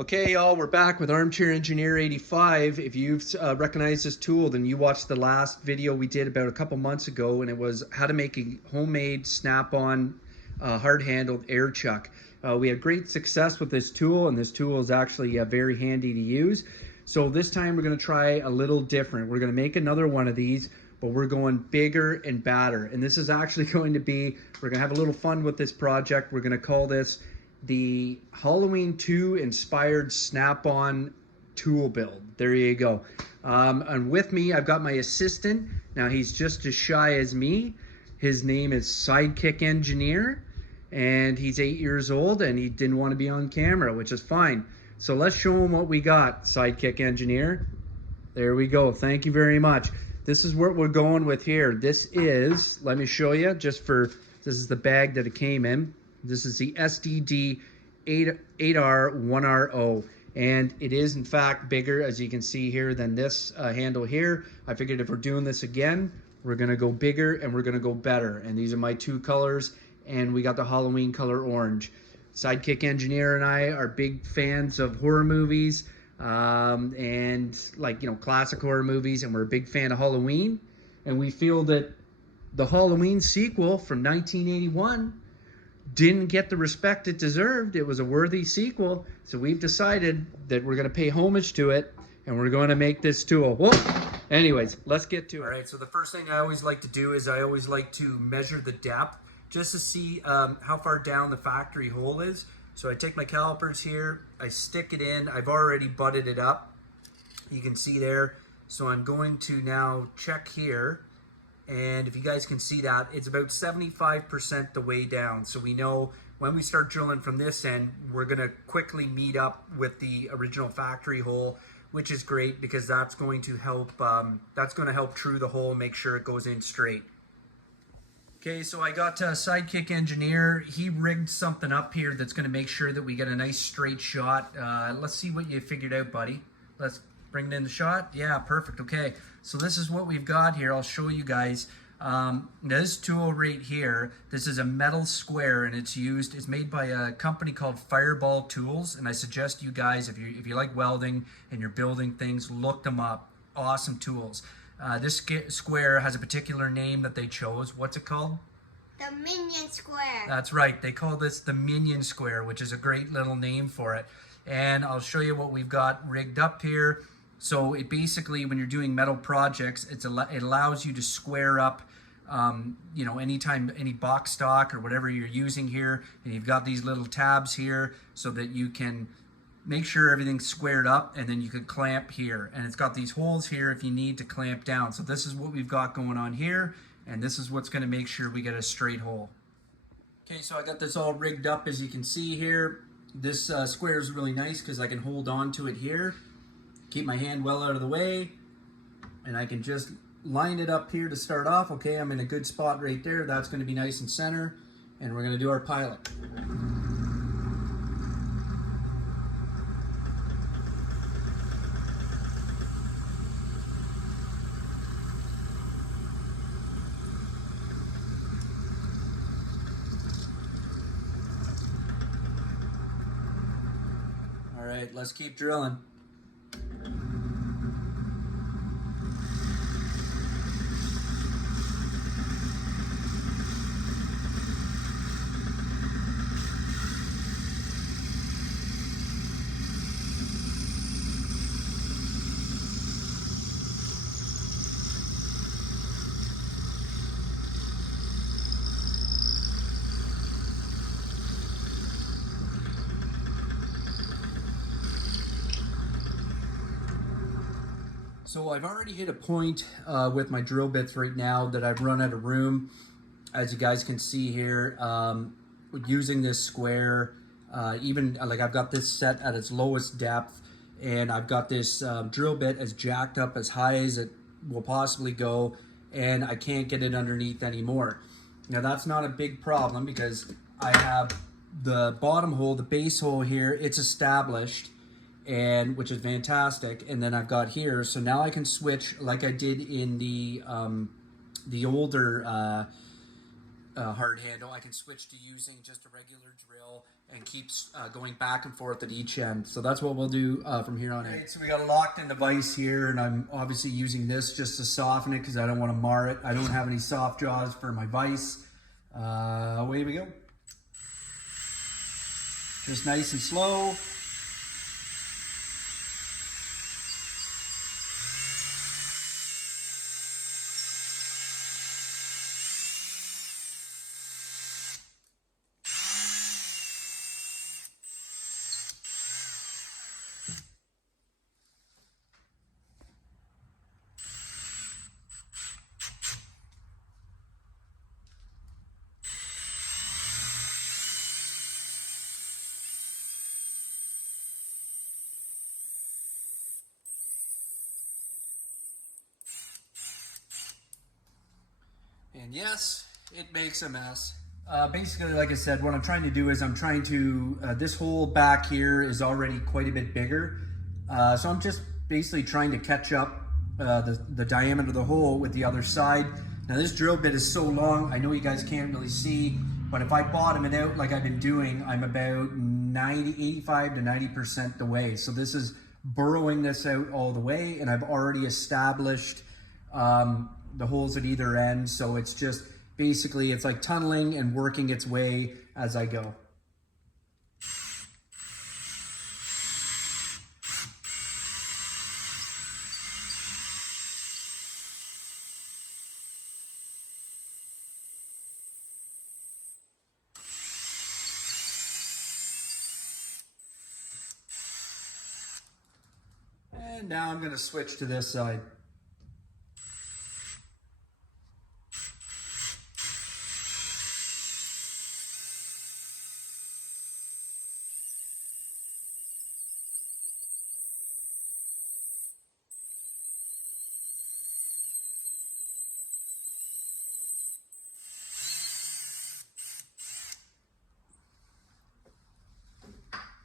Okay, y'all, we're back with Armchair Engineer 85. If you've recognized this tool, then you watched the last video we did about a couple months ago, and it was how to make a homemade snap-on hard-handled air chuck. We had great success with this tool, and this tool is actually very handy to use. So this time we're going to try a little different. We're going to make another one of these, but we're going bigger and badder. And this is actually going to be, we're going to have a little fun with this project. We're going to call this the Halloween 2 inspired snap-on tool build. There you go. And with me, I've got my assistant. Now he's just as shy as me. His name is Sidekick Engineer, and he's 8 years old, and he didn't want to be on camera, which is fine. So let's show him what we got, Sidekick Engineer. There we go. Thank you very much. This is what we're going with here. This is, let me show you, this is the bag that it came in. This is the SDD 8R1RO, and it is in fact bigger, as you can see here, than this handle here. I figured if we're doing this again, we're gonna go bigger and we're gonna go better. And these are my two colors, and we got the Halloween color orange. Sidekick Engineer and I are big fans of horror movies, and classic horror movies, and we're a big fan of Halloween. And we feel that the Halloween sequel from 1981 didn't get the respect it deserved. It was a worthy sequel, so we've decided that we're going to pay homage to it, and we're going to make this tool. Whoa! Anyways, let's get to it. All right, so the first thing I always like to do is I always like to measure the depth just to see how far down the factory hole is. So I take my calipers here, I stick it in. I've already butted it up. You can see there. So I'm going to now check here. And if you guys can see that, it's about 75% the way down. So we know when we start drilling from this end, we're gonna quickly meet up with the original factory hole, which is great because that's going to help true the hole, make sure it goes in straight. Okay, so I got Sidekick Engineer. He rigged something up here that's gonna make sure that we get a nice straight shot. Let's see what you figured out, buddy. Let's bring it in the shot. Yeah, perfect. Okay, so this is what we've got here. I'll show you guys. This tool right here, this is a metal square, and it's made by a company called Fireball Tools, and I suggest you guys, if you like welding and you're building things, look them up. Awesome tools. This square has a particular name that they chose. What's it called? The Minion Square. That's right. They call this the Minion Square, which is a great little name for it. And I'll show you what we've got rigged up here. So it basically, when you're doing metal projects, it allows you to square up, anytime any box stock or whatever you're using here, and you've got these little tabs here so that you can make sure everything's squared up, and then you can clamp here. And it's got these holes here if you need to clamp down. So this is what we've got going on here, and this is what's going to make sure we get a straight hole. Okay, so I got this all rigged up, as you can see here. This square is really nice because I can hold on to it here. Keep my hand well out of the way, and I can just line it up here to start off. Okay, I'm in a good spot right there. That's going to be nice and center, and we're going to do our pilot. All right, let's keep drilling. So I've already hit a point with my drill bits right now that I've run out of room. As you guys can see here, using this square, I've got this set at its lowest depth, and I've got this drill bit as jacked up as high as it will possibly go, and I can't get it underneath anymore. Now that's not a big problem because I have the bottom hole, the base hole here, it's established, and which is fantastic. And then I've got here, so now I can switch like I did in the older hard handle. I can switch to using just a regular drill, and keeps going back and forth at each end. So that's what we'll do from here on out. So we got a locked in device here, and I'm obviously using this just to soften it because I don't want to mar it. I don't have any soft jaws for my vise. Away we go. Just nice and slow. And yes, it makes a mess. Basically, like I said, what I'm trying to do is I'm trying to, this hole back here is already quite a bit bigger. So I'm just basically trying to catch up the diameter of the hole with the other side. Now this drill bit is so long, I know you guys can't really see, but if I bottom it out like I've been doing, I'm about 85 to 90% the way. So this is burrowing this out all the way, and I've already established the holes at either end. So it's just basically, it's like tunneling and working its way as I go. And now I'm going to switch to this side.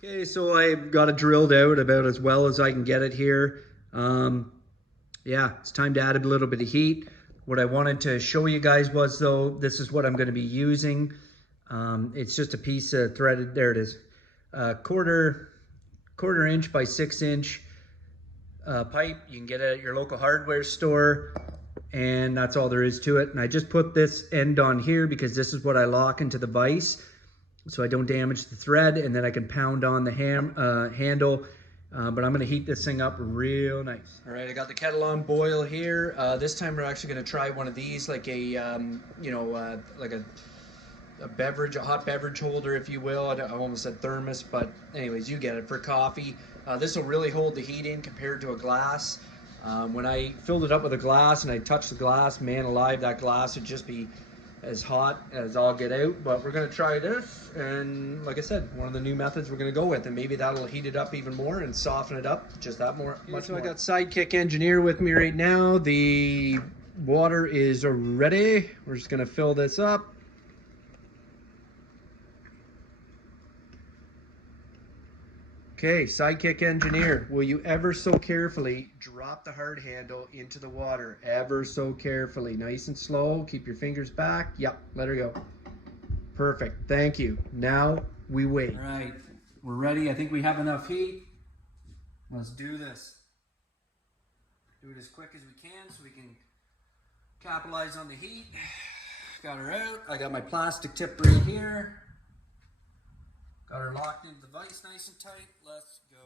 Okay, so I got it drilled out about as well as I can get it here. Yeah, it's time to add a little bit of heat. What I wanted to show you guys was, though, this is what I'm going to be using. It's just a piece of threaded, there it is, quarter inch by 6 inch pipe. You can get it at your local hardware store, and that's all there is to it. And I just put this end on here because this is what I lock into the vise, so I don't damage the thread, and then I can pound on the handle. But I'm gonna heat this thing up real nice. All right, I got the kettle on boil here. This time we're actually gonna try one of these, like a, like a beverage, a hot beverage holder, if you will. I almost said thermos, but anyways, you get it, for coffee. This will really hold the heat in compared to a glass. When I filled it up with a glass and I touched the glass, man alive, that glass would just be as hot as all get out. But we're gonna try this, and like I said, one of the new methods we're gonna go with, and maybe that'll heat it up even more and soften it up just that much more. I got Sidekick Engineer with me right now. The water is ready. We're just gonna fill this up. Okay, Sidekick Engineer, will you ever so carefully drop the hard handle into the water? Ever so carefully, nice and slow. Keep your fingers back. Yep, let her go. Perfect, thank you. Now we wait. All right, we're ready. I think we have enough heat. Let's do this. Do it as quick as we can so we can capitalize on the heat. Got her out. I got my plastic tip right here. Got her locked into the vise nice and tight. Let's go.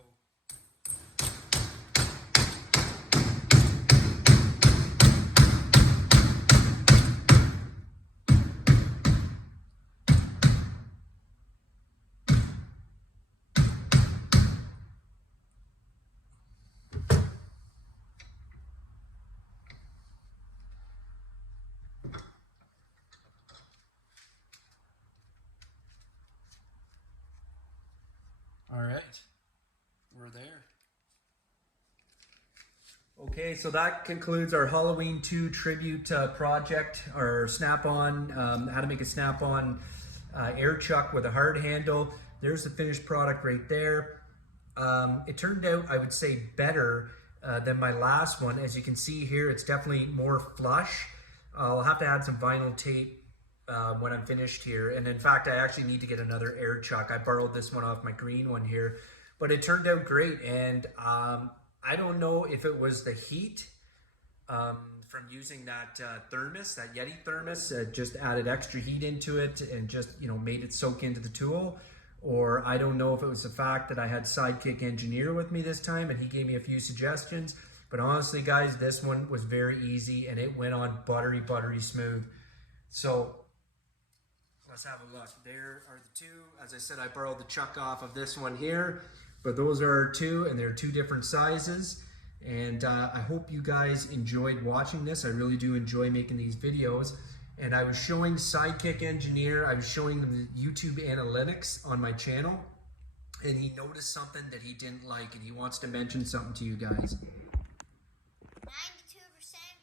All right, we're there. Okay, so that concludes our Halloween 2 tribute project, our Snap-on, how to make a Snap-on air chuck with a hard handle. There's the finished product right there. It turned out, I would say, better than my last one. As you can see here, it's definitely more flush. I'll have to add some vinyl tape when I'm finished here. And in fact, I actually need to get another air chuck. I borrowed this one off my green one here, but it turned out great. And I don't know if it was the heat from using that thermos, that Yeti thermos, just added extra heat into it and just, you know, made it soak into the tool. Or I don't know if it was the fact that I had Sidekick Engineer with me this time and he gave me a few suggestions. But honestly, guys, this one was very easy and it went on buttery, buttery smooth. So let's have a look. There are the two. As I said, I borrowed the chuck off of this one here, but those are our two, and they're two different sizes. And I hope you guys enjoyed watching this. I really do enjoy making these videos. And I was showing Sidekick Engineer, I was showing them the YouTube analytics on my channel, and he noticed something that he didn't like, and he wants to mention something to you guys. 92% of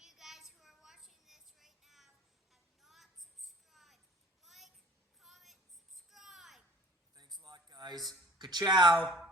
you guys who are watching this right now have not subscribed. Like, comment, subscribe. Thanks a lot, guys. Ka-chow.